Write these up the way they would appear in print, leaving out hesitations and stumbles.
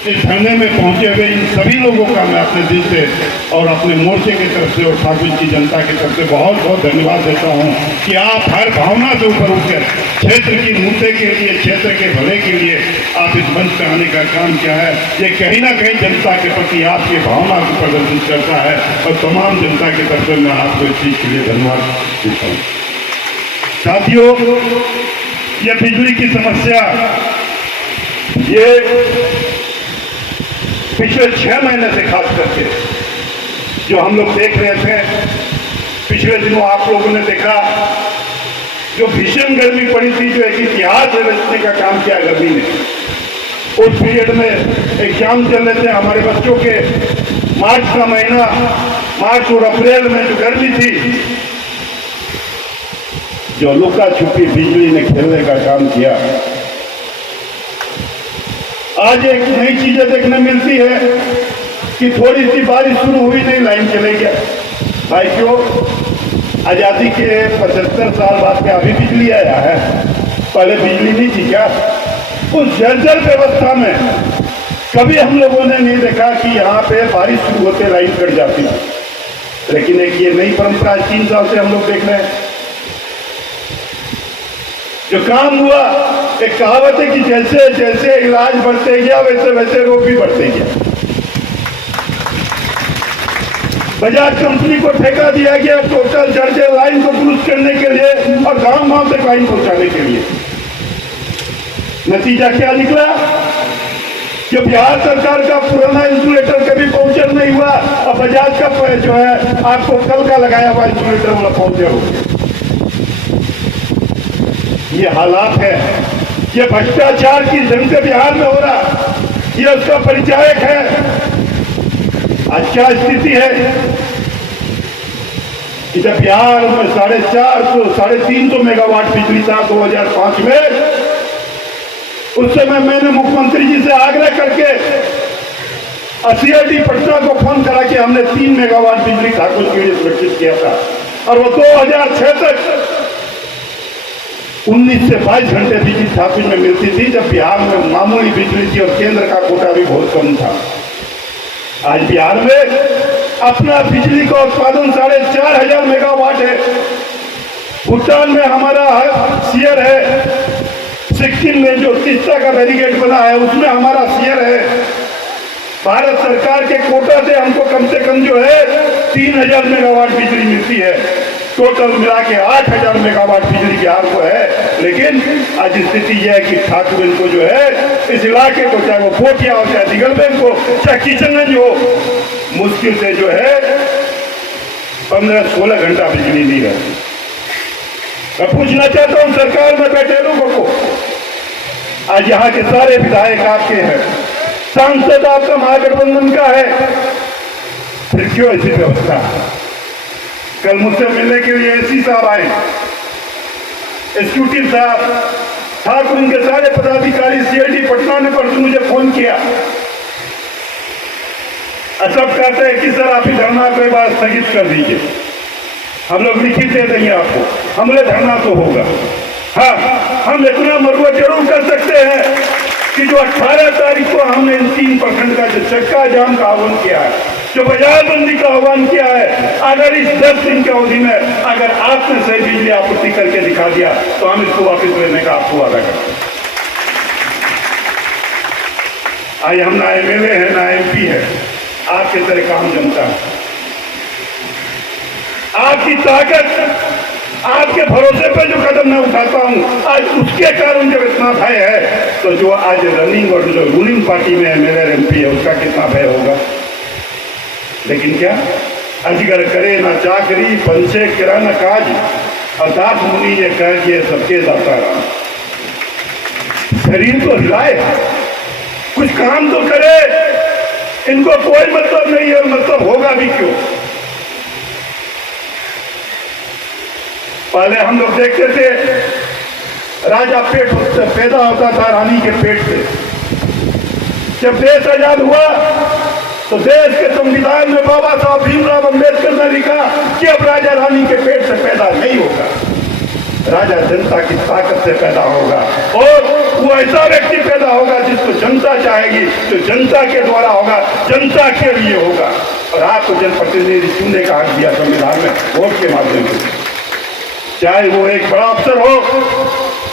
इस धरने में पहुंचे हुए इन सभी लोगों का मैं अपने दिल से और अपने मोर्चे की तरफ से और ठाकुर की जनता की तरफ से बहुत बहुत धन्यवाद देता हूं कि आप हर भावना से ऊपर उठकर क्षेत्र की उन्नति के लिए, क्षेत्र के भले के लिए आप इस मंच पर आने का काम किया है। ये कहीं ना कहीं जनता के प्रति आपकी भावना को प्रदर्शित करता है और तमाम जनता की तरफ से मैं आपको इस चीज के लिए धन्यवाद देता हूँ। साथियों, ये बिजली की समस्या ये पिछले 6 महीने से खास करके जो हम लोग देख रहे थे, पिछले दिनों आप लोगों ने देखा जो भीषण गर्मी पड़ी थी, जो एक इतिहास रचने का काम किया गर्मी ने। उस पीरियड में एग्जाम चल रहे थे हमारे बच्चों के, मार्च का महीना, मार्च और अप्रैल में जो गर्मी थी, जो लुका छुपी बिजली ने खेलने का काम किया। आज एक नई चीजें देखने मिलती है कि थोड़ी सी बारिश शुरू हुई नहीं, लाइन चले गया। भाई क्यों? आजादी के 75 साल बाद क्या अभी बिजली आया है? पहले बिजली नहीं थी क्या? उस जर्जर व्यवस्था में कभी हम लोगों ने नहीं देखा कि यहाँ पे बारिश शुरू होते लाइन कट जाती। लेकिन एक ये नई परंपरा 3 साल से हम लोग देख रहे हैं। जो काम हुआ, एक कहावत है कि जैसे जैसे इलाज बढ़ते गया वैसे वैसे रोग भी बढ़ते गया। बजाज कंपनी को ठेका दिया गया टोटल जर्जर लाइन को दुरुस्त करने के लिए और गांव तक लाइन पहुंचाने के लिए। नतीजा क्या निकला? जो बिहार सरकार का पुराना इंसुलेटर कभी पंक्चर नहीं हुआ और बजाज का जो है आपको कल का लगाया हुआ इंसुलेटर वाला पंक्चर हो गया। ये हालात है, ये भ्रष्टाचार की जंग बिहार में हो रहा, ये उसका परिचायक है। आज क्या स्थिति है कि जब बिहार में 450 350 मेगावाट बिजली था 2005 में, उस समय मैंने मुख्यमंत्री जी से आग्रह करके सीआईडी पटना को फोन करा कि हमने 3 मेगावाट बिजली ठाकुर के लिए सुरक्षित किया था और वो 2006 तक 19 से 22 घंटे बिजली ठाकुर में मिलती थी, जब बिहार में मामूली बिजली थी और केंद्र का कोटा भी बहुत कम था। आज बिहार में अपना बिजली का उत्पादन 4500 मेगावाट है। भूटान में हमारा शेयर है, सिक्किम में जो तीस्ता का बैरिकेड बना है उसमें हमारा शेयर है। भारत सरकार के कोटा से हमको कम से कम जो है 3000 मेगावाट बिजली मिलती है। टोटल मिला के 8000 मेगावाट बिजली बिहार को है। लेकिन आज स्थिति यह है कि ठाकुर इनको जो है इस इलाके को, चाहे वो कोटिया हो, चाहे दिगलबैंक हो, चाहे किशनगंज हो, मुश्किल से जो है 15-16 घंटा बिजली नहीं रहती। मैं पूछना चाहता हूं सरकार में बैठे लोगों को, आज यहाँ के सारे विधायक आपके हैं, सांसद आपका महागठबंधन का है, फिर क्यों ऐसी व्यवस्था? कल मुझसे मिलने के लिए एसी साहब आए, एग्जीक्यूटिव साहब, ठाकुर उनके सारे पदाधिकारी, सीआईडी पटना ने परसों मुझे फोन किया। सब कहते हैं कि सर आप ही धरना को एक बार स्थगित कर दीजिए, हम लोग लिखित दे देंगे आपको, हमने धरना तो होगा। हाँ, हम इतना मरुआ जरूर कर सकते हैं कि जो 18 तारीख को हमने इन 3% का जो चक्का जाम का आह्वान किया है, जो बाजार बंदी का आह्वान किया है, अगर इस 10 दिन की अवधि में अगर आपने सही बिजली आपूर्ति करके दिखा दिया तो हम इसको वापस लेने का आपको वादा करते हैं। आज हम ना एमएलए है ना एमपी है, आपके तरह काम जनता है। आपकी ताकत, आपके भरोसे पे जो कदम मैं उठाता हूं, आज उसके कारण जब इतना भय है, तो जो आज रनिंग और जो रूलिंग पार्टी में एमएलए एमपी है उसका कितना भय होगा। लेकिन क्या अजगर करे ना चाकरी, पंचे किरा न काज, और दास मुनि ये कह दिए सबके दाता राम। शरीर तो हिलाए, कुछ काम तो करे, इनको कोई मतलब नहीं है, मतलब होगा भी क्यों? पहले हम लोग देखते थे राजा पेट पैदा होता था रानी के पेट से। जब देश आजाद हुआ तो देश के संविधान में बाबा साहब भीमराव अंबेडकर ने लिखा कि अब राजा रानी के पेट से पैदा नहीं होगा। राजा जनता की ताकत से पैदा होगा और वो ऐसा व्यक्ति पैदा होगा जिसको जनता चाहेगी, जो जनता के द्वारा होगा, जनता के लिए होगा। और आपको जनप्रतिनिधि चुनने का हक दिया संविधान में वोट के माध्यम से, चाहे वो एक बड़ा अफसर हो,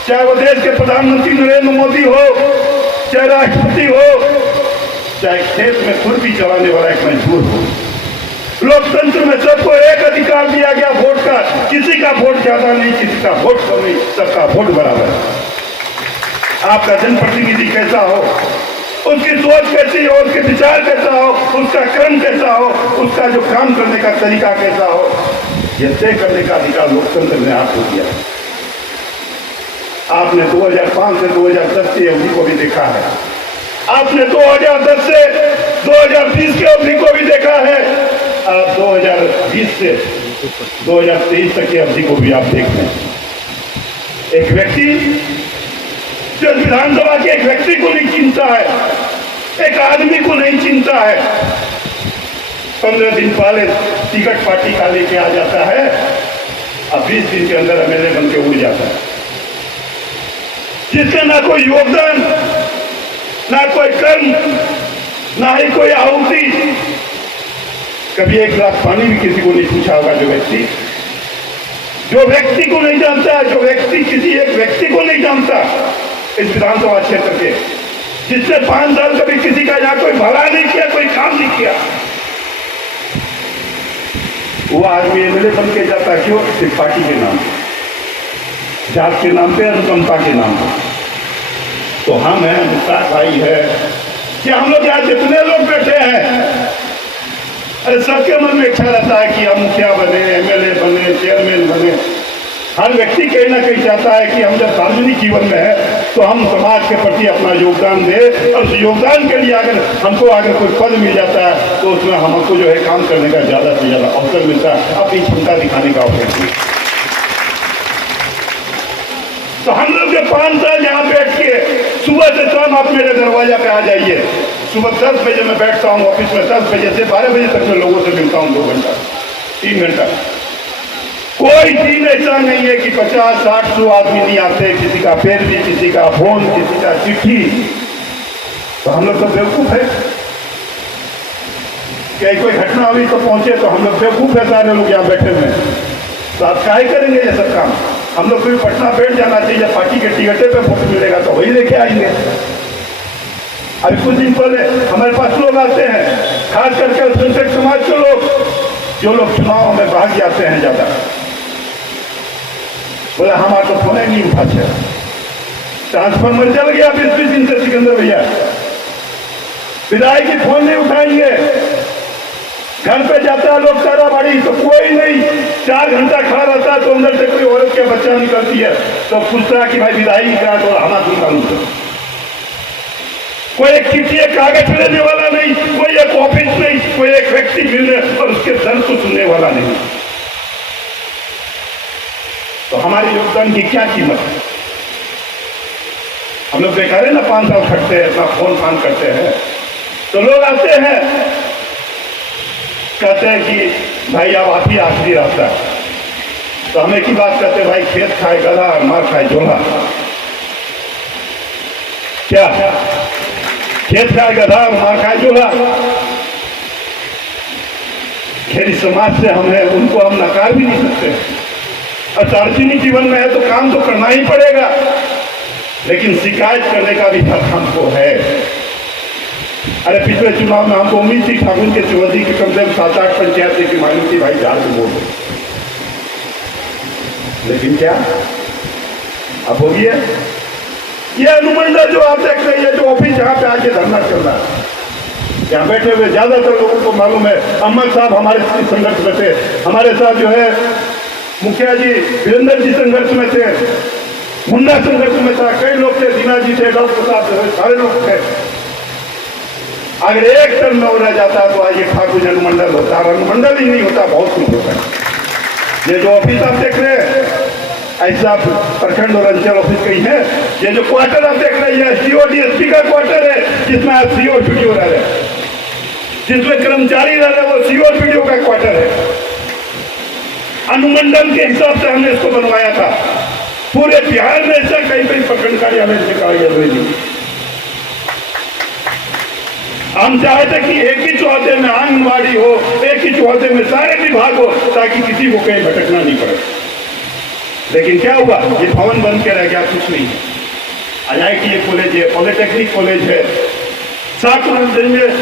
चाहे वो देश के प्रधानमंत्री नरेंद्र मोदी हो, चाहे राष्ट्रपति हो, चाहे खेत में खुरपी चलाने वाला एक मजदूर हो। लोकतंत्र में सबको एक अधिकार दिया गया वोट का, किसी का वोट ज्यादा नहीं, किसी का वोट कम नहीं, सबका वोट बराबर है। आपका जनप्रतिनिधि कैसा हो, उसकी सोच कैसी हो, उसके विचार कैसा हो, उसका क्रम कैसा हो, उसका जो काम करने का तरीका कैसा हो, यह तय करने का अधिकार लोकतंत्र ने आपको दिया। आपने 2005 से 2010 की अवधि को भी देखा है, आपने 2010 से 2020 की अवधि को भी देखा है, आप 2020 से 2023 तक की अवधि को भी आप देख लें। एक व्यक्ति जो विधानसभा के एक व्यक्ति को नहीं चिंता है, एक आदमी को नहीं चिंता है, 15 दिन पहले टिकट पार्टी का लेके आ जाता है, अब 20 दिन के अंदर एमएलए बन के उड़ जाता है, जिसका ना कोई योगदान, ना कोई कर्म, ना ही कोई आहुति। कभी एक गिलास पानी भी किसी को नहीं पूछा होगा। जो व्यक्ति को नहीं जानता, जो व्यक्ति किसी एक व्यक्ति को नहीं जानता इस विधानसभा क्षेत्र के, जिसने 5 साल कभी किसी का यहाँ कोई भला नहीं किया, कोई काम नहीं किया, वो आदमी एमएलए बन के जाता। क्यों? सिर्फ पार्टी के नाम पे, जात के नाम पे, अनुकंपा के नाम पे। तो हम हैं, मुश्ताक भाई है, कि हम लोग यहाँ जितने लोग बैठे हैं, अरे सबके मन में इच्छा रहता है कि हम मुखिया बने, एमएलए बने, चेयरमैन बने। हर व्यक्ति कहीं ना कहीं चाहता है कि हम जब सार्वजनिक जीवन में है तो हम समाज के प्रति अपना योगदान दें, और उस योगदान के लिए अगर हमको कोई पद मिल जाता है तो उसमें हमको जो है काम करने का ज्यादा से ज्यादा अवसर मिलता है, अपनी क्षमता दिखाने का अवसर मिलता है। तो हम लोग जो 5 साल यहाँ बैठ के सुबह से शाम आप मेरे दरवाजा पे आ जाइए। सुबह 10 बजे मैं बैठता हूँ ऑफिस में, 10 बजे से 12 बजे तक मैं लोगों से मिलता हूँ, 2 घंटा 3 घंटा। कोई दिन ऐसा नहीं है कि 50-60 आदमी नहीं आते, किसी का पैरवी, किसी का फोन, किसी का चिट्ठी। तो हम लोग तो बेवकूफ है, क्या कोई घटना हुई तो पहुंचे तो हम लोग बेवकूफ है, सारे लोग यहाँ बैठे हुए हैं। तो आप क्या ही करेंगे ये सब काम? हम लोग को भी पटना बैठ जाना चाहिए, पार्टी के टिकटे पे वोट मिलेगा तो वही लेके आएंगे। अभी कुछ दिन पहले हमारे पास लोग आते हैं, खास करके अल्पसंख्यक समाज के लोग, जो लोग चुनाव में भाग जाते हैं ज्यादा, बोला हमारा तो फोन नहीं उठाते, ट्रांसफार्मर जल गया 20 दिन से सिकंदर भैया, विधायक की फोन नहीं उठाएंगे। घर पे जाता है लोग सारा बाड़ी तो कोई नहीं, 4 घंटा खड़ा रहता है तो अंदर से कोई औरत के बच्चा निकलती है तो पूछता है कि भाई विधायक क्या, तो हमारा निकालू। कोई एक चिट्ठी, एक कागज लेने वाला नहीं, कोई एक ऑफिस नहीं, कोई एक व्यक्ति मिलने और उसके दर्द को सुनने वाला नहीं। तो हमारे योगदान की क्या कीमत है? हम लोग बेकार है ना, 5 साल खटते हैं, अपना फोन फान करते हैं, तो लोग आते हैं कहते हैं कि भाई अब आप ही आखिरी रास्ता है। तो हम एक ही बात कहते हैं, भाई खेत खाए गधा और मार खाए झोला। क्या खेत खाए गधा और मार खाए झोला? खेरी समाज से हम हैं, उनको हम नकार भी नहीं सकते। और सार्वजनिक जीवन में है तो काम तो करना ही पड़ेगा, लेकिन शिकायत करने का भी हक हमको है। अरे पिछले चुनाव में हमको उम्मीद थी ठाकुर के चौधरी की कम से कम 7-8 पंचायत की मालूम थी, भाई झाड़ के बोल, लेकिन क्या अब हो गया? ये अनुमंडल जो आप देख रहे हैं, जो ऑफिस जहाँ पे आके धरना चल रहा है, यहाँ बैठे हुए ज्यादातर लोगों को मालूम है। अहमद साहब हमारे संघर्ष में थे, हमारे साथ जो है मुखिया जी वीरेंद्र जी संघर्ष में थे, मुन्ना संघर्ष में था, कई लोग थे, दीना जी थे, डॉक्टर साहब थे, सारे लोग थे। अगर एक टर्म में रह जाता तो आज ये ठाकुर अनुमंडल होता, अनुमंडल ही नहीं होता, बहुत कुछ होता है। ये जो ऑफिस आप देख रहे हैं, ऐसा प्रखंड और अंचल ऑफिस कहीं है। ये जो क्वार्टर आप देख रहे हैं, सीओ डीएसपी का क्वार्टर है, जिसमें आप सीओ वीडियो रह रहे हैं, जिसमें कर्मचारी रह रहे हैं, वो सीओ वीडियो का क्वार्टर है। अनुमंडल के हिसाब से हमने इसको बनवाया था। पूरे बिहार में ऐसा कहीं कहीं प्रखंड कार्यालय से कार्यालय नहीं। हम चाहते कि एक ही चौहद्दे में आंगनबाड़ी हो, एक ही चौहद्दे में सारे विभाग हो, ताकि किसी को कहीं भटकना नहीं पड़े। लेकिन क्या हुआ, ये भवन बन के रह गया, कुछ नहीं है। IIT कॉलेज है, पॉलिटेक्निक कॉलेज है, सात में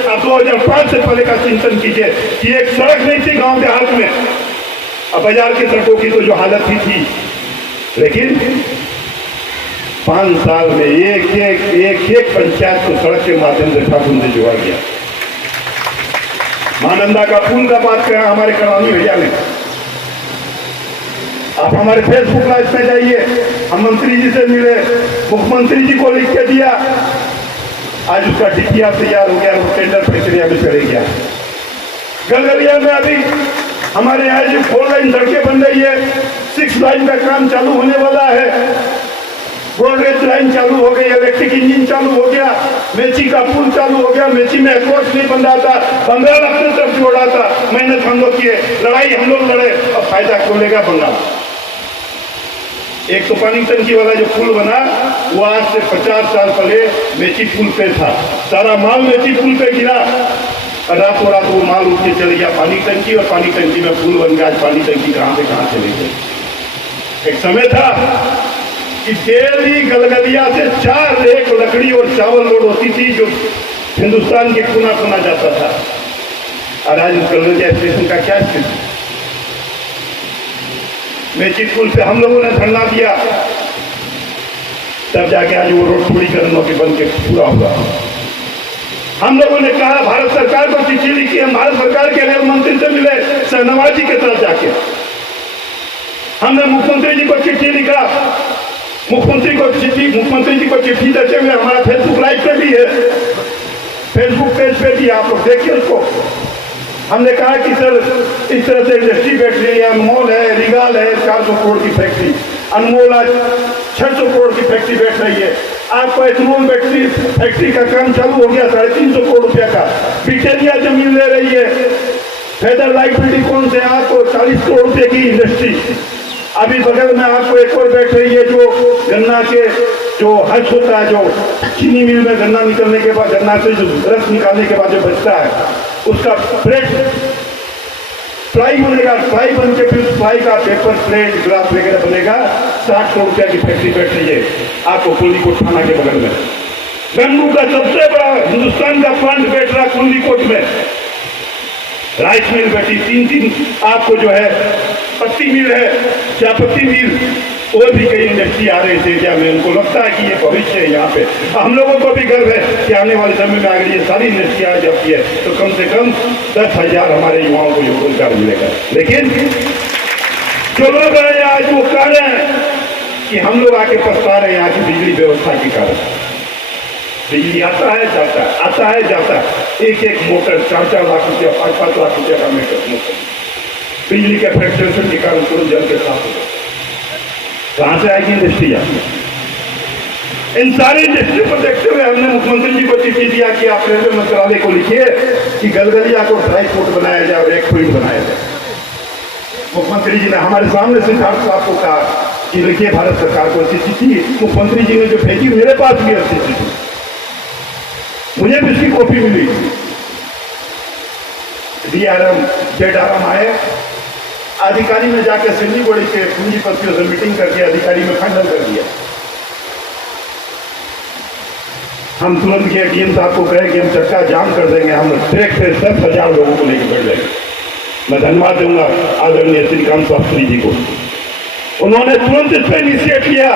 आप 2005 से पहले का चिंतन कीजिए कि एक सड़क नहीं थी गांव देहात में। अब बाजार की सड़कों की तो जो हालत ही थी, लेकिन 5 साल में एक पंचायत को सड़क के माध्यम से ठाकुर से जोड़ा गया। महानंदा का पुल का बात करें हमारे करवानी भैया ने, आप हमारे फेसबुक लाइव पे जाइए, हम मंत्री जी से मिले, मुख्यमंत्री जी को लिख के दिया, आज उसका DPR तैयार हो गया, वो टेंडर प्रक्रिया में चले गया। गलगलिया में अभी हमारे यहाँ जो 4 लाइन सड़कें बन रही है, 6 लाइन का काम चालू होने वाला है, ब्रॉडगेज लाइन चालू हो गई, इलेक्ट्रिक इंजन चालू हो गया, मेची का पुल चालू हो गया। मेची में एयरपोर्ट नहीं बन रहा था, 15 लाख से तक जोड़ा था, मेहनत हम लोग किए, लड़ाई हम लोग लड़े, अब फायदा क्यों लेगा बंगाल। एक तो पानी टंकी वाला जो पुल बना, वो आज से 50 साल पहले मेची पुल पे था, सारा माल मेची पुल पे गिरा, रातों रात वो माल उठ के चले गया पानी टंकी, और पानी टंकी में पुल बन गया। पानी टंकी कहां से कहां चले गए। एक समय था कि डेली गलगलिया से 4 रेक लकड़ी और चावल लोड होती थी, जो हिंदुस्तान के कोना कोना जाता था। और आज उस गलगलिया स्टेशन का क्या स्थिति। मेची पुल पे हम लोगों ने धरना दिया, तब जाके आज वो रोड थोड़ीकरण के बन के पूरा हुआ। हम लोगों ने कहा, भारत सरकार को चिट्ठी लिखी, हम भारत सरकार के रेल मंत्री से मिले, शाहनवाज जी के तरफ जाके हमने मुख्यमंत्री जी को चिट्ठी लिखा, मुख्यमंत्री जी को चिट्ठी देते हुए हमारा फेसबुक लाइव पे भी है, फेसबुक पेज पे भी, आप लोग देखिए उसको। हमने कहा कि सर इस तरह से इंडस्ट्री बैठ रही है, अनमोल है, रिगाल है, 400 करोड़ की फैक्ट्री, अनमोल आज 600 करोड़ की फैक्ट्री बैठ रही है। आपको एथनॉल फैक्ट्री का काम चालू हो गया, 350 करोड़ रुपया का। ब्रिटेनिया जमीन ले रही है, फेदर लाइट बिल्डिंग कौन से, आपको 40 करोड़ रुपए की इंडस्ट्री। अभी बगल में आपको एक और बैठ रही है, जो गन्ना के जो हर्ष होता है, जो चीनी मिल में गन्ना निकलने के बाद, गन्ना से जो रस निकालने के बाद जो बचता है, उसका प्लेट फ्लाई बनेगा, फ्लाई बन के फिर फ्लाई का पेपर प्लेट ग्लास वगैरह बनेगा। 60 करोड़ रुपया की फैक्ट्री बैठ रही है आपको कुंडलीकोट थाना के बगल में। गन्नू का सबसे बड़ा हिंदुस्तान का प्लांट बैठ रहा कुंडलीकोट में। राइस मिल बैठी, 3 आपको जो है पत्ती मिल है, क्या पत्ती मिल, और भी कई इंडस्ट्री आ रहे थे। क्या मैं उनको लगता है कि ये भविष्य है यहाँ पे। हम लोगों को भी गर्व है कि आने वाले समय में अगर ये सारी इंडस्ट्री आ जाती है तो कम से कम 10,000 हमारे युवाओं को रोजगार मिलेगा। लेकिन जो लोग हैं आज वो कह रहे हैं कि हम लोग आके पछता रहे हैं यहाँ की बिजली व्यवस्था के कारण। बिजली आता है जाता है, आता है जाता है, एक मोटर 4-4 लाख रुपया, 5-5 लाख रुपया का मोटर, बिजली के फ्रस्ट्रेशन के कारण तुरंत जल के साफ हो गए। कहां से आएगी इंडस्ट्री? इन सारी इंडस्ट्री को देखते हुए हमने मुख्यमंत्री जी को चिट्ठी दिया कि आप रेलवे मंत्रालय को लिखिए कि गलगलिया को ड्राई पोर्ट बनाया जाए और एक पॉइंट बनाया जाए। मुख्यमंत्री जी ने हमारे सामने सिद्धार्थ साहब को कहा कि लिखिए भारत सरकार को अच्छी चिट्ठी। मुख्यमंत्री जी ने जो भेजी मेरे पास भी अच्छी चिट्ठी, मुझे भी इसकी कॉपी मिली। DRM JDRM आए, अधिकारी ने जाकर सिल्लीगुड़ी के पूंजीपतियों से मीटिंग करके अधिकारी में फाइनल कर दिया। हम तुरंत गए, DM साहब को कहे कि हम चक्का जाम कर देंगे, हम ट्रैक पे 10,000 लोगों को लेकर बैठ जाएंगे। मैं धन्यवाद दूंगा आदरणीय श्रीकांत शास्त्री जी को, उन्होंने तुरंत इस पर इनिशिएट किया।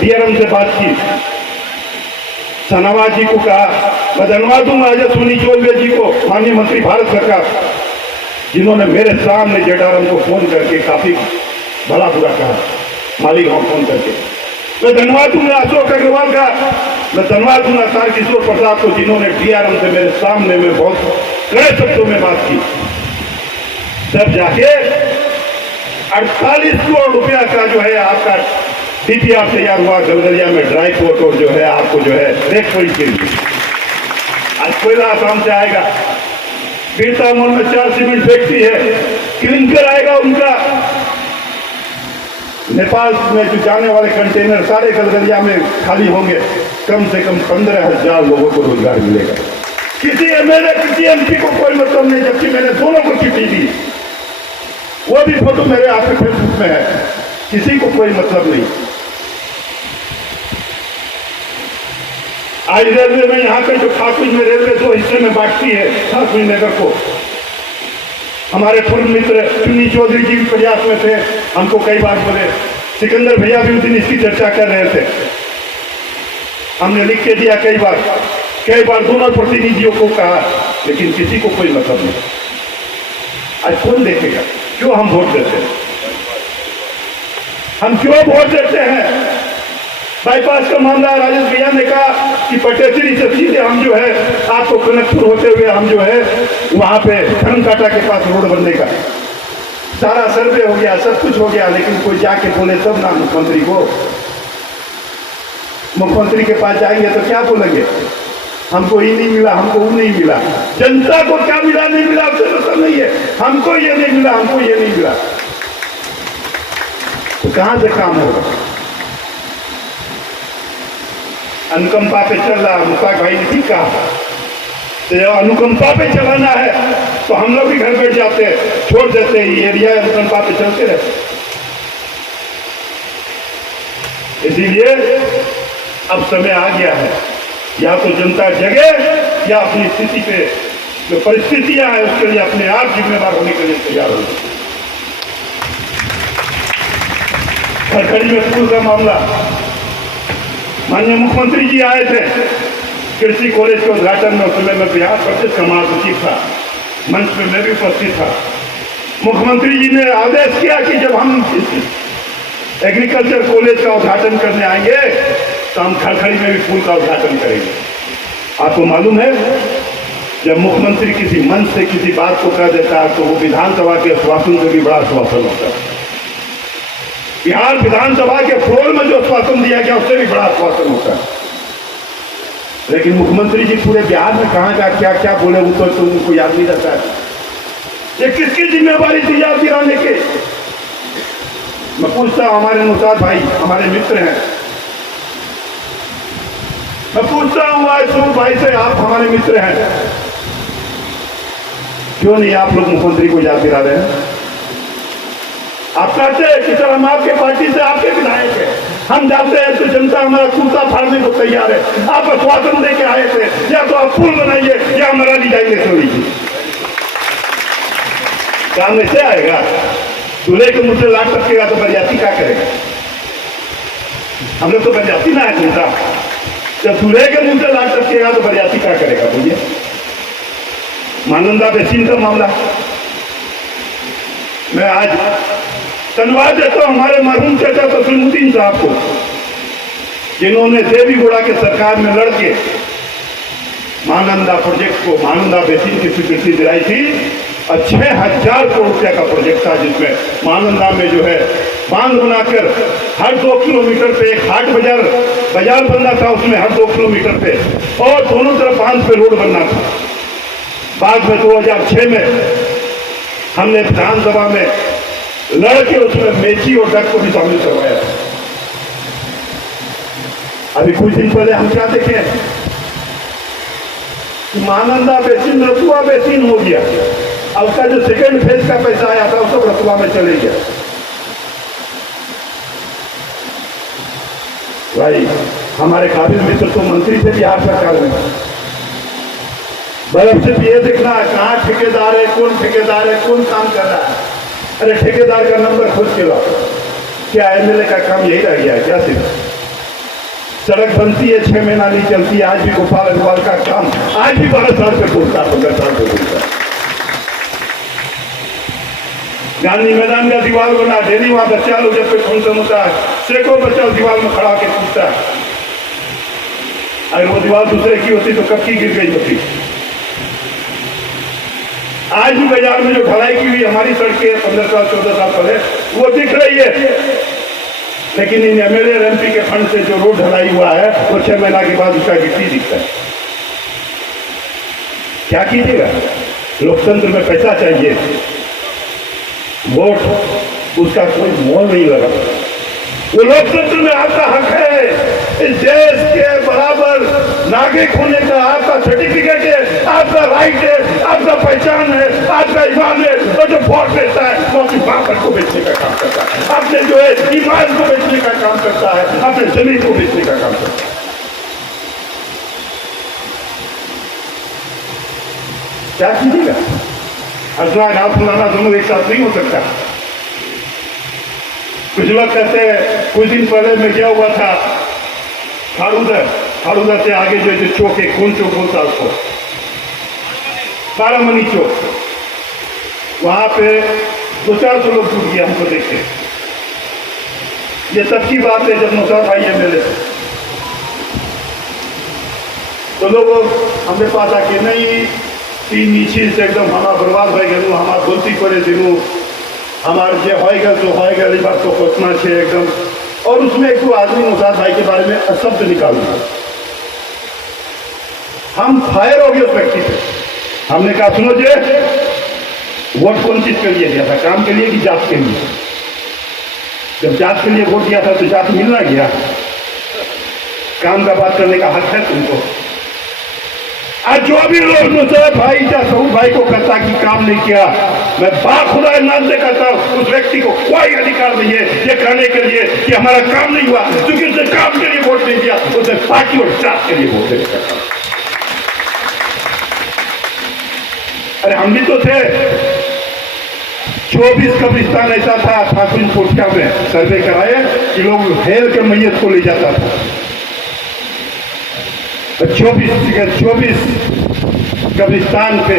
DRM से बात की, शाहनवाज जी को कहा। मैं धन्यवाद दूंगा अजय सोनी चौबे जी को, माननीय मंत्री भारत सरकार, जिन्होंने मेरे सामने JDRM को फोन करके काफी बड़ा बुरा कहा, मालीगांव फोन करके। मैं धन्यवाद दूंगा अशोक अग्रवाल का, मैं धन्यवाद दूंगा तारकिशोर प्रसाद को, जिन्होंने DRM से मेरे सामने में बहुत कड़े शब्दों में बात की। तब जाके 48 करोड़ रुपया का जो है आपका DPR तैयार हुआ गलगलिया में, ड्राई पोर्ट और जो है आपको जो है रेक पॉइंट के लिए। आज कोयला आसाम से आएगा, बिरसा मोड़ में 4 सीमेंट फैक्ट्री है, क्लिंकर आएगा उनका, नेपाल में जो जाने वाले कंटेनर सारे गलगलिया में खाली होंगे, कम से कम 15,000 लोगों को रोजगार मिलेगा। किसी एमएलए किसी एमपी को कोई मतलब नहीं, जबकि मैंने दोनों को चिट्ठी दी, वो भी फोटो मेरे आपके फेसबुक में है। किसी को कोई मतलब नहीं। आज रेलवे में यहाँ पे जो ठाकुर में रेलवे 2 हिस्से में बांटती है ठाकुर नगर को, हमारे पूर्व मित्र चुन्नी चौधरी जी भी प्रयास में थे, हमको कई बार बोले, सिकंदर भैया भी उस दिन इसकी चर्चा कर रहे थे, हमने लिख के दिया कई बार दोनों प्रतिनिधियों को कहा, लेकिन किसी को कोई मतलब नहीं। आज कौन देखेगा? क्यों हम वोट देते हैं? हम क्यों वोट देते हैं? बाईपास का मामला राजेश भैया ने कहा कि पटेसरी से सीधे हम जो है आपको कनकपुर होते हुए हम जो है वहां पे धर्मकाटा के पास रोड बनने का सारा सर्वे हो गया, सब कुछ हो गया, लेकिन कोई जाके बोले तब ना मुख्यमंत्री को। मुख्यमंत्री के पास जाएंगे तो क्या बोलेंगे? हमको ये नहीं मिला, हमको वो नहीं मिला। जनता को क्या मिला नहीं मिला उससे मतलब नहीं है, हमको ये नहीं मिला, हमको ये नहीं मिला, तो कहां से काम होगा? अनुकंपा पे चल रहा, मुस्ताक भाई ने ठीक कहा, तो अनुकंपा पे चलाना है तो हम लोग भी घर बैठ जाते हैं, छोड़ देते हैं, ये एरिया अनुकंपा पे चलते रहते। इसीलिए अब समय आ गया है, या तो जनता जगे या अपनी स्थिति पे जो परिस्थितियां हैं उसके लिए अपने आप जिम्मेदार होने के लिए तैयार हो। खड़खड़ी में स्कूल का मामला, माननीय मुख्यमंत्री जी आए थे कृषि कॉलेज के उद्घाटन में, उस समय मैं बिहार प्रदेश का महासचिव था, मंच में मैं भी उपस्थित था। मुख्यमंत्री जी ने आदेश किया कि जब हम एग्रीकल्चर कॉलेज का उद्घाटन करने आएंगे तो हम खड़खड़ी में भी फूल का उद्घाटन करेंगे। आपको मालूम है, जब मुख्यमंत्री किसी मंच से किसी बात को कह देता है तो वो विधानसभा के आश्वासन से भी बड़ा आश्वासन होता है। बिहार विधानसभा के फ्लोर में जो आश्वासन दिया गया उससे भी बड़ा आश्वासन होता है, लेकिन मुख्यमंत्री जी पूरे बिहार में कहां का क्या क्या बोले वो तो उनको याद नहीं रहता है। ये किसकी जिम्मेवारी थी याद दिलाने के? मैं पूछता हूं, हमारे नुसार भाई हमारे मित्र हैं, मैं पूछता हूं आज सुर भाई से, आप हमारे मित्र हैं, क्यों नहीं आप लोग मुख्यमंत्री को याद दिला रहे हैं? आप कहते हैं कि सर हम आपके पार्टी से आपके विधायक हैं, हम जाते हैं तो जनता हमारा कुर्ता फाड़ने को तैयार है, आप आश्वासन दे के आए थे, या तो आप पुल बनाइए या हमारा ली जाएंगे तो लीजिए। काम ऐसे आएगा? दूल्हे के मुझसे लाट टपकेगा तो बरियाती क्या करेगा? हम लोग तो बरियाती ना है दूसरा, जब दूल्हे के मुंह से लाट टपकेगा तो बरियाती क्या करेगा? बोलिए। मानंदा बेसिन का मामला, मैं आज धन्यवाद देता हूं हमारे मरहूम चाचा तस्लीमुद्दीन साहब को, जिन्होंने देवीगुड़ा के सरकार में लड़के महानंदा प्रोजेक्ट को, महानंदा बेसिन की स्वीकृति दिलाई थी, और 6,000 करोड़ रुपया का प्रोजेक्ट था, जिसमें महानंदा में जो है बांध बनाकर हर 2 किलोमीटर पे एक हाट बाजार बनना था, उसमें हर 2 किलोमीटर पे, और दोनों तरफ बांध पे रोड बनना था। बाद में 2006 में हमने विधानसभा में लड़के उसमें मेची और डक को भी शामिल करवाया। अभी कुछ दिन पहले हम क्या देखे, महानंदा बेसिन रतुआ बेसिन हो गया, अब उसका जो सेकेंड फेज का पैसा आया था उसको रतुआ में चले गया। भाई हमारे काबिल मित्र तो मंत्री थे बिहार सरकार में, बल्कि सिर्फ ये देखना है कहाँ ठेकेदार है, कौन काम कर रहा है। अरे ठेकेदार का नंबर खुद के लाओ। क्या एमएलए का काम यही रह गया है क्या? सिर्फ सड़क बनती है 6 महीना नहीं चलती है। आज भी गोपाल अग्रवाल का काम आज भी 12 साल पे बोलता है, 15 साल पे बोलता है। गांधी मैदान का दीवार बना, डेली वहां बच्चा लोग जब पे फंक्शन होता है सैकड़ों बच्चा दीवार में खड़ा के पूछता है, अगर वो दीवार दूसरे की होती तो कब की गिर गई होती। आज भी बाजार में जो ढलाई की हुई हमारी सड़कें 15 साल 14 साल पहले वो दिख रही है, लेकिन इन एमएलए और एमपी के फंड से जो रोड ढलाई हुआ है वो 6 महीना के बाद उसका गिट्टी दिखता है। क्या कीजिएगा? लोकतंत्र में पैसा चाहिए, वोट उसका कोई मोल नहीं लगा। वो लोकतंत्र में आपका हक है, इस देश के बराबर नागरिक होने का आपका सर्टिफिकेट है, आपका राइट है, आपका पहचान है, आपका ईमान है। और जो वोट देता है वो अपनी बात को बेचने का काम करता है, अपने जो है ईमान को बेचने का काम करता है, अपने जमीन को बेचने का काम करता है। क्या कीजिएगा? असला नाम फुलाना दोनों एक साथ नहीं हो सकता। कुछ लोग कहते हैं, कुछ दिन पहले मैं गया हुआ था हारूदा से आगे जो चौक है, कौन चौक बोलता उसको, बारामनी चौक, वहां पे 200-400 लोग टूट गया हमको देख के। ये तब की बात है जब मुसाफ आई है मेरे से। तो लोग हमें पास आके नहीं तीन नीचे से एकदम हमारा बर्बाद हो गए, हमारा गलती करे दिनों हमारे जो होएगा तो होएगा, इस बात को सोचना चाहिए एकदम। और उसमें एक तो आदमी मुसाद भाई के बारे में अशब्द निकाल दिया। हम फायर हो गए उस व्यक्ति पे। हमने कहा सुनो जे, वोट कौन चीज के लिए दिया था, काम के लिए कि जात के लिए? जब जात के लिए वोट दिया था तो जात मिलना गया, काम का बात करने का हक है तुमको। आज जो भी लोग मुझसे भाई या सऊद भाई को कहता कि काम नहीं किया, मैं बाखुदा नाम से कहता हूं उस व्यक्ति को कोई अधिकार नहीं है ये कहने के लिए कि हमारा काम नहीं हुआ, क्योंकि उसने काम के लिए वोट नहीं दिया, उसने पार्टी और जात के लिए वोट नहीं। अरे हम भी तो थे। 24 कब्रिस्तान ऐसा था ठाकुर कोठिया में, सर्वे कराए कि लोग हेल के मैयत को ले जाता था। 24 कब्रिस्तान पे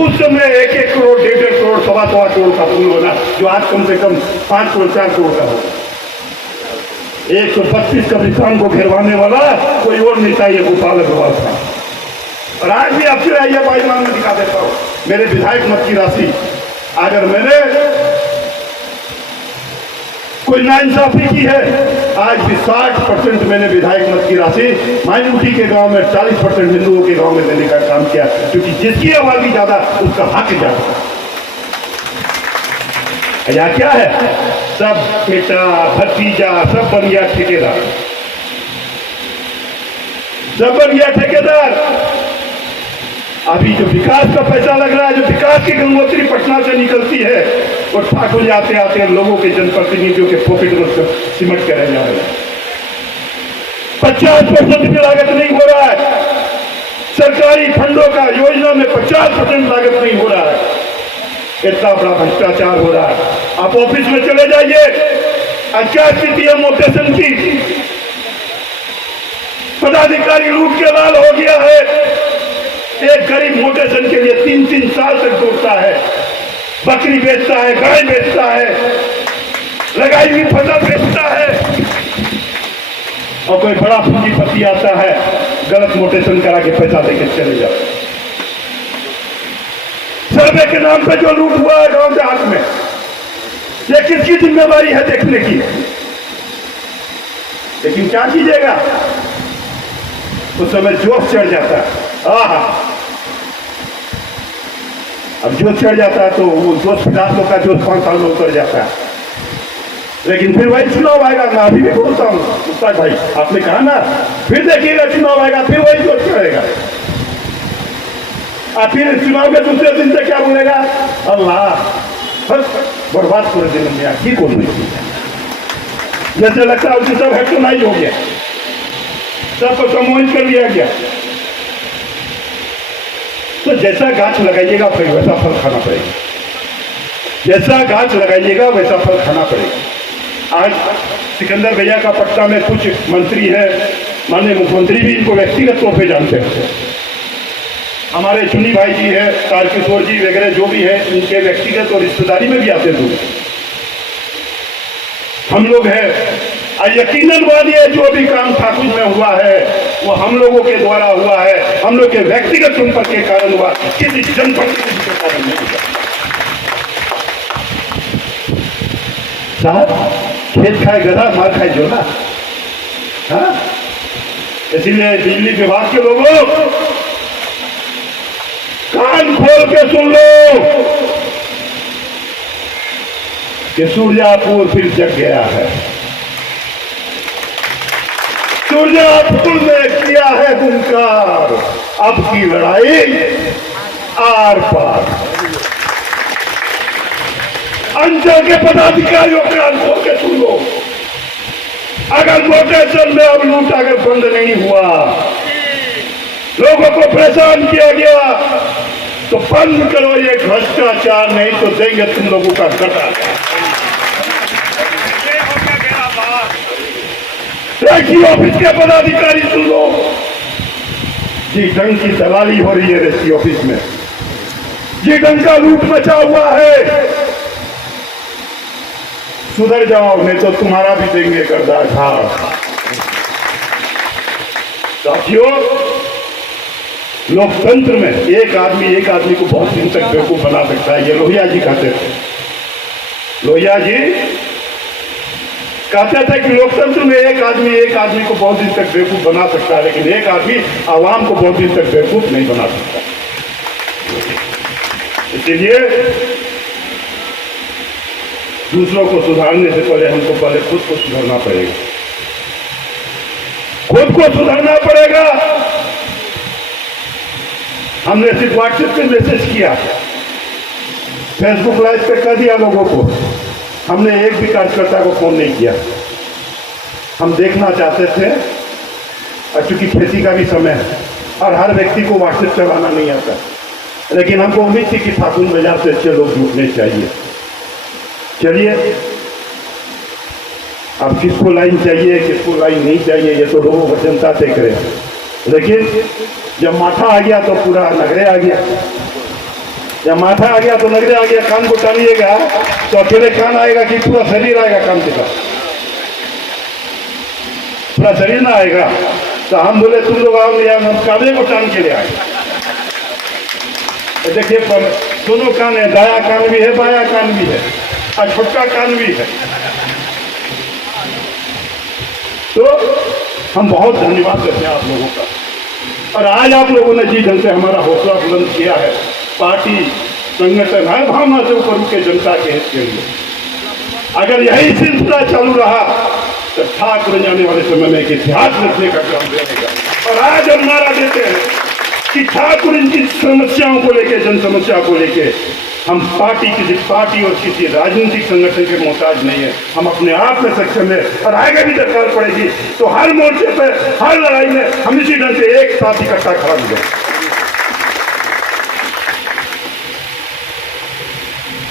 उस समय 1-1 करोड़ 1.5 करोड़ 1.25 करोड़ का पुल बना, जो आज कम से कम 5 करोड़ 4 करोड़ का हो। 132 कब्रिस्तान को घेरवाने वाला कोई और नेता ये गोपाल अग्रवाल था। और आज भी आपसे आइए भाई मान में दिखा देता हूँ मेरे विधायक मत की राशि। अगर मैंने कोई नाइंसाफी की है, आज भी 60% मैंने विधायक मत की राशि माइनॉरिटी के गांव में 40% हिंदुओं के गांव में देने का काम किया, क्योंकि जिसकी आबादी ज्यादा उसका हक ज्यादा। या क्या है, सब बेटा भतीजा सब बन गया ठेकेदार, सब बन गया ठेकेदार। अभी जो विकास का पैसा लग रहा है, जो विकास की गंगोत्री पटना से निकलती है, और ठाकुर आते आते लोगों के जनप्रतिनिधियों के पॉकेट में सिमट के रह जा रहे हैं। 50% भी लागत नहीं हो रहा है, सरकारी फंडों का योजना में 50% लागत नहीं हो रहा है। इतना बड़ा भ्रष्टाचार हो रहा है। आप ऑफिस में चले जाइए, क्या स्थिति है मोटेशन की, पदाधिकारी लूट के लाल हो गया है। एक गरीब मोटेशन के लिए 3-3 साल तक दौड़ता है, बकरी बेचता है, गाय बेचता है, लगाई हुई फसल बेचता है, और कोई बड़ा पूंजीपति आता है गलत मोटेशन करा के पैसा देके चले जाते। सर्वे के नाम पे जो लूट हुआ है गांव देहात में, ये किसकी जिम्मेवारी है देखने की? लेकिन क्या कीजिएगा, उस समय जोश चढ़ जाता है। अब जोश चढ़ जाता है तो वो जोश 50 लोग का जोश 5 साल में उतर जाता है। लेकिन फिर वही चुनाव आएगा। मैं अभी भी बोलता हूँ मुस्ताक भाई, आपने कहा ना, फिर देखिएगा चुनाव आएगा, फिर वही जोश चढ़ेगा। और फिर चुनाव के दूसरे दिन से क्या बोलेगा, अल्लाह बस बर्बाद कर देने में ठीक हो नहीं। जैसे लगता है उसे सब हेक्टोनाइज हो गया, सबको सम्मोहित कर लिया गया। तो जैसा गाछ लगाइएगा फिर वैसा फल खाना पड़ेगा, जैसा गाछ लगाइएगा वैसा फल खाना पड़ेगा। आज सिकंदर भैया का पट्टा में कुछ मंत्री है, माननीय मुख्यमंत्री भी इनको व्यक्तिगत तौर पे जानते हैं। हमारे चुनी भाई जी है, तारकिशोर जी वगैरह जो भी है, इनके व्यक्तिगत और रिश्तेदारी में भी आते थे। हम लोग हैं, यकीनन मानिए जो भी काम ठाकुर में हुआ है वो हम लोगों के द्वारा हुआ है, हम लोग के व्यक्तिगत संपर्क के कारण हुआ, किसी जनप्रतिनिधि के कारण नहीं हुआ। साहब खेत खाए गधा, मार खाए जो ना। हाँ, इसीलिए बिजली विभाग के लोगों कान खोल के सुन लो कि सूर्यापुर फिर जग गया है। सुरजापुर ने किया है हुंकार, अब की लड़ाई आर पार। अंचल के पदाधिकारियों के अनुभव के सुन लो, अगर मोटेश्वर में अब लूट अगर बंद नहीं हुआ, लोगों को परेशान किया गया, तो बंद करो ये भ्रष्टाचार, नहीं तो देंगे तुम लोगों का गटा। रेसी ऑफिस के पदाधिकारी सुन लो जी, ढंग की दलाली हो रही है रेसी ऑफिस में, जी ढंग का लूट मचा हुआ है। सुधर जाओ, नहीं तो तुम्हारा भी देंगे गर्दा घास। साथियों, लोकतंत्र में एक आदमी को बहुत दिन तक बेवकूफ बना सकता है। ये लोहिया जी कहते थे, लोहिया जी कहते थे कि लोकतंत्र में एक आदमी को बहुत दिन तक बेवकूफ बना सकता है, लेकिन एक आदमी आवाम को बहुत दिन तक बेवकूफ नहीं बना सकता। इसलिए दूसरों को सुधारने से पहले हमको पहले खुद को सुधारना पड़ेगा, खुद को सुधारना पड़ेगा। हमने सिर्फ व्हाट्सएप पे मैसेज किया, फेसबुक लाइव पे कर दिया लोगों को, हमने एक भी कार्यकर्ता को फोन नहीं किया। हम देखना चाहते थे, और चूंकि खेती का भी समय है और हर व्यक्ति को व्हाट्सएप चलाना नहीं आता, लेकिन हमको उम्मीद थी कि ठाकुर बाजार से अच्छे लोग जुटने चाहिए। चलिए, अब किसको लाइन चाहिए किसको लाइन नहीं चाहिए ये तो लोगों को जनता तय करे, लेकिन जब माथा आ गया तो पूरा नगरे आ गया, जब माथा आ गया तो नगरे आ गया। कान को टानिएगा तो अकेले कान आएगा कि पूरा शरीर आएगा कान के साथ? पूरा शरीर ना आएगा। तो हम बोले तुम लोग आओ, हम काले को टान के ले आए। देखिए दोनों कान है, दाया कान भी है बाया कान भी है और छोटा कान भी है। तो हम बहुत धन्यवाद करते हैं आप लोगों का, और आज आप लोगों ने जी ढंग से हमारा हौसला बुलंद किया है। पार्टी संगठन हर भावना से ऊपर उठ के जनता के हित के लिए, अगर यही सिलसिला चालू रहा तो ठाकुर जाने वाले समय में एक इतिहास रखने का काम करेगा। और आज हम नारा देते हैं कि ठाकुर इनकी समस्याओं को लेके, जन समस्या को लेके हम किसी पार्टी और किसी राजनीतिक संगठन के मोहताज नहीं है। हम अपने आप में सक्षम है, और आगे भी दरकार पड़ेगी तो हर मोर्चे पर, हर लड़ाई में हम इसी ढंग से एक साथ इकट्ठा खड़ा हो जाए।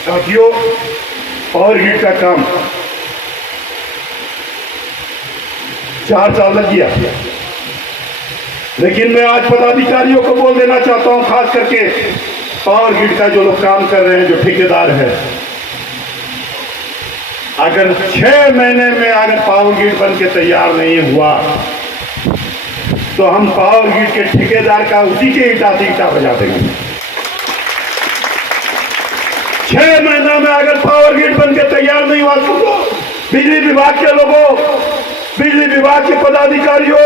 साथियों, पावर ग्रिड का काम 4 साल लग गया, लेकिन मैं आज पदाधिकारियों को बोल देना चाहता हूं, खास करके पावर ग्रिड का जो लोग काम कर रहे हैं, जो ठेकेदार है, अगर 6 महीने में अगर पावर ग्रिड बन के तैयार नहीं हुआ तो हम पावर ग्रिड के ठेकेदार का उसी के ईटा से ईटा बजा देंगे। 6 महीना में अगर पावर ग्रिड बन के तैयार नहीं हुआ तो बिजली विभाग के लोगों, बिजली विभाग के पदाधिकारियों,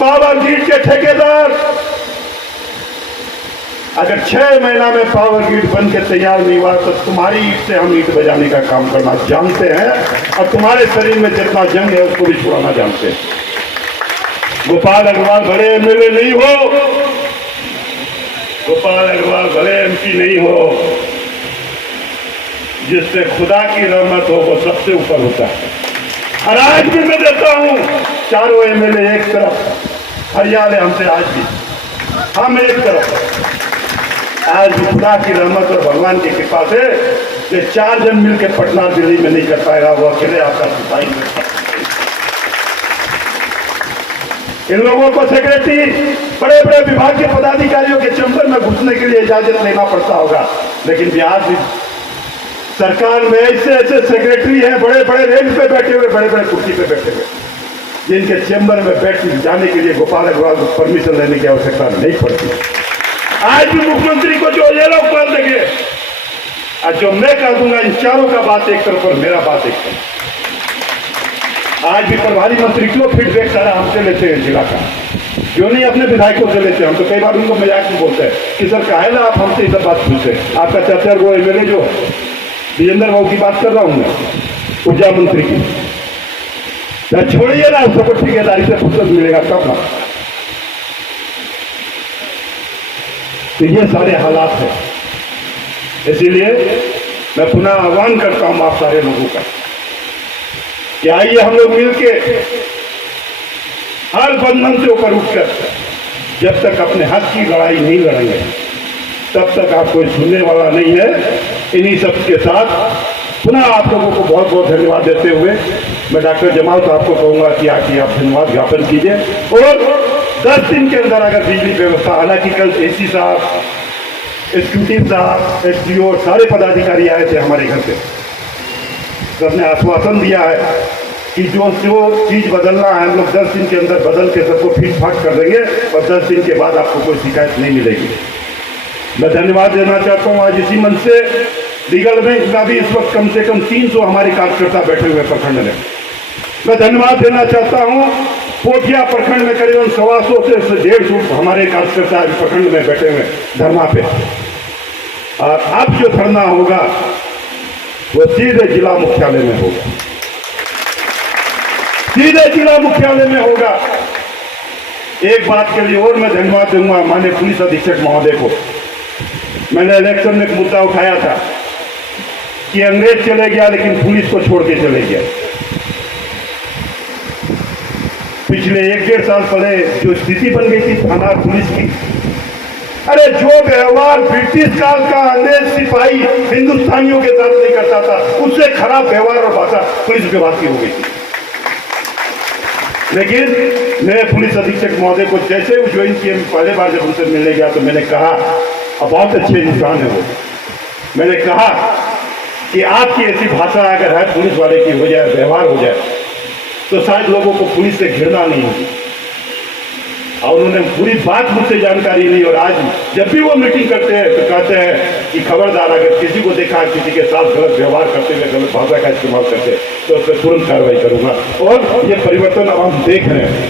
पावर ग्रिड के ठेकेदार, अगर 6 महीना में पावर ग्रिड बन के तैयार नहीं हुआ तो तुम्हारी ईट से हम ईट बजाने का काम करना जानते हैं, और तुम्हारे शरीर में जितना जंग है उसको भी छुड़ाना जानते हैं। गोपाल अग्रवाल बड़े एमएलए नहीं हो, गोपाल अग्रवाल भले एमपी नहीं हो, जिससे खुदा की रहमत हो वो सबसे ऊपर होता है। और आज भी मैं देता हूं, चारों एमएलए एक तरफ, हरियाणा हमसे आज भी, हम एक तरफ। आज भी खुदा की रहमत और भगवान की कृपा से ये 4 जन मिलकर पटना दिल्ली में नहीं कर पाएगा, वो अकेले आपका सिपाही है। इन लोगों को सेक्रेटरी, बड़े बड़े विभाग के पदाधिकारियों के चैम्बर में घुसने के लिए इजाजत लेना पड़ता होगा, लेकिन बिहार भी सरकार में ऐसे ऐसे सेक्रेटरी हैं, बड़े बड़े रेंज पे बैठे हुए, बड़े बड़े कुर्सी पे बैठे हुए, जिनके चैम्बर में बैठ जाने के लिए गोपाल अग्रवाल को परमिशन लेने की आवश्यकता नहीं पड़ती। आज भी मुख्यमंत्री को जो ये लोग कर देंगे, और जो मैं कह दूंगा, इन चारों का बात एक तरफ और मेरा बात एक तरफ। आज भी प्रभारी मंत्री क्यों फीडबैक सारा हमसे लेते हैं जिला का, क्यों नहीं अपने विधायकों से लेते? हम तो कई बार उनको मजाक में बोलते हैं कि सर काहे ना आप हमसे ये सब बात पूछते हैं। आपका 4 वो एमएलए जो विजेंद्र बाबू की बात कर रहा हूं मैं, ऊर्जा मंत्री की, या छोड़िए ना, उसको ठेकेदारी से फुर्सत मिलेगा तब ना। तो ये सारे हालात हैं। इसीलिए मैं पुनः आह्वान करता हूं आप सारे लोगों का कि आइए हम लोग मिलके हर बंधन से ऊपर उठकर, जब तक अपने हक की लड़ाई नहीं लड़ेंगे तब तक आप कोई सुनने वाला नहीं है। इन्हीं सब के साथ पुनः आप लोगों को बहुत बहुत धन्यवाद देते हुए मैं डॉक्टर जमाल साहब को कहूंगा कि आके आप धन्यवाद ज्ञापन कीजिए और 10 दिन के अंदर अगर बिजली व्यवस्था, हालांकि कल एसी साहब, एग्जीक्यूटिव साहब, एसडीओ सारे पदाधिकारी आए थे हमारे घर पे, सबने आश्वासन दिया है कि जो चीज बदलना है हम लोग 10 दिन के अंदर बदल के सबको फिट फाट कर देंगे और 10 दिन के बाद आपको कोई शिकायत नहीं मिलेगी। मैं धन्यवाद देना चाहता हूँ। आज इसी मन से लीगल बैंक का भी इस वक्त कम से कम 300 हमारे कार्यकर्ता बैठे हुए प्रखंड में। मैं धन्यवाद देना चाहता हूँ पोठिया प्रखंड में करीबन 125 से 150 हमारे कार्यकर्ता प्रखंड में बैठे हुए धरना पे। और अब जो धरना होगा वो सीधे जिला मुख्यालय में होगा, सीधे जिला मुख्यालय में होगा। एक बात के लिए और मैं धन्यवाद दूंगा माननीय पुलिस अधीक्षक महोदय को। मैंने इलेक्शन में एक मुद्दा उठाया था कि अंग्रेज चले गया लेकिन पुलिस को छोड़ के चले गया। पिछले 1-1.5 साल पहले जो स्थिति बन गई थी थाना पुलिस की, अरे जो व्यवहार ब्रिटिश काल का अंग्रेज सिपाही हिंदुस्तानियों के साथ नहीं करता था, उससे खराब व्यवहार और भाषा पुलिस विभाग की हो गई थी। लेकिन मैं पुलिस अधीक्षक महोदय को जैसे ज्वाइन किए, पहले बार जब उनसे मिलने गया तो मैंने कहा, बहुत अच्छे इंसान है वो, मैंने कहा कि आपकी ऐसी भाषा अगर है पुलिस वाले की हो जाए, व्यवहार हो जाए, तो शायद लोगों को पुलिस से घृणा नहीं होगी। और उन्होंने पूरी बात मुझसे जानकारी ली और आज जब भी वो मीटिंग करते हैं तो कहते हैं कि खबरदार अगर किसी को देखा किसी के साथ गलत व्यवहार करते हुए, गलत भाषा का इस्तेमाल करते तो उस पर तुरंत कार्रवाई करूंगा। और ये परिवर्तन अब हम देख रहे हैं।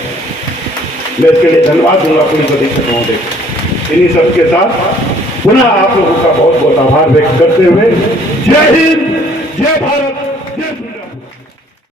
मैं इसके लिए धन्यवाद दूंगा पुलिस अधीक्षक महोदय। इन्हीं सबके साथ पुनः आप लोगों का बहुत बहुत आभार व्यक्त करते हुए जय हिंद, जय भारत, जय